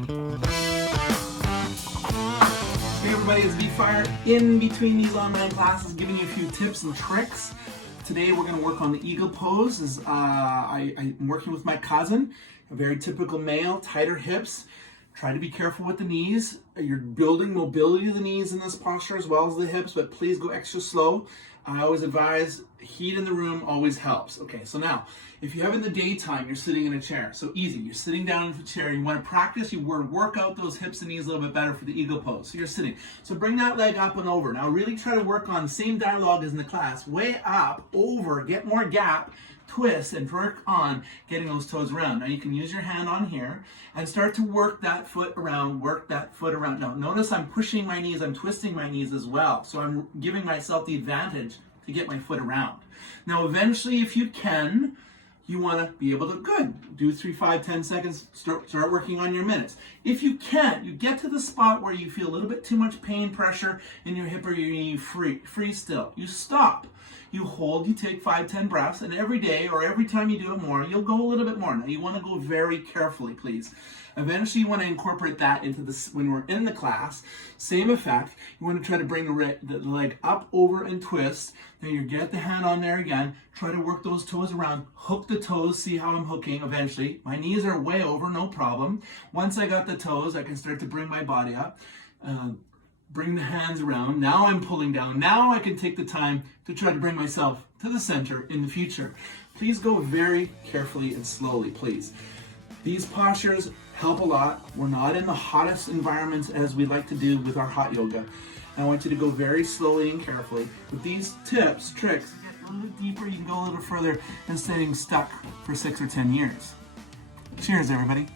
Hey everybody, it's Fire. In between these online classes, giving you a few tips and tricks. Today we're going to work on the eagle pose. I'm working with my cousin, a very typical male, tighter hips. Try to be careful with the knees. You're building mobility of the knees in this posture as well as the hips, but please go extra slow. I always advise heat in the room always helps. Okay, so now, if you have in the daytime, you're sitting in a chair. So easy, you're sitting down in the chair. You want to practice, you want to work out those hips and knees a little bit better for the eagle pose. So you're sitting. So bring that leg up and over. Now really try to work on the same dialogue as in the class. Way up, over, get more gap, twist, and work on getting those toes around. Now you can use your hand on here and start to work that foot around, work that foot around. Now notice I'm pushing my knees, I'm twisting my knees as well. So I'm giving myself the advantage to get my foot around. Now eventually, if you can, you want to be able to, do 3, 5, 10 seconds, start working on your minutes. If you can't, you get to the spot where you feel a little bit too much pain, pressure in your hip or your knee, free still. You stop. You hold, you take 5, 10 breaths, and every day or every time you do it more, you'll go a little bit more. Now you want to go very carefully, please. Eventually you want to incorporate that into this when we're in the class. Same effect. You want to try to bring the leg up, over, and twist. Then you get the hand on there again. Try to work those toes around. Hook the toes. See how I'm hooking eventually. My knees are way over, no problem. Once I got the toes, I can start to bring my body up. Bring the hands around. Now I'm pulling down. Now I can take the time to try to bring myself to the center in the future. Please go very carefully and slowly, please. These postures help a lot. We're not in the hottest environments as we like to do with our hot yoga. I want you to go very slowly and carefully. With these tips, tricks, get a little deeper, you can go a little further than staying stuck for 6 or 10 years. Cheers, everybody.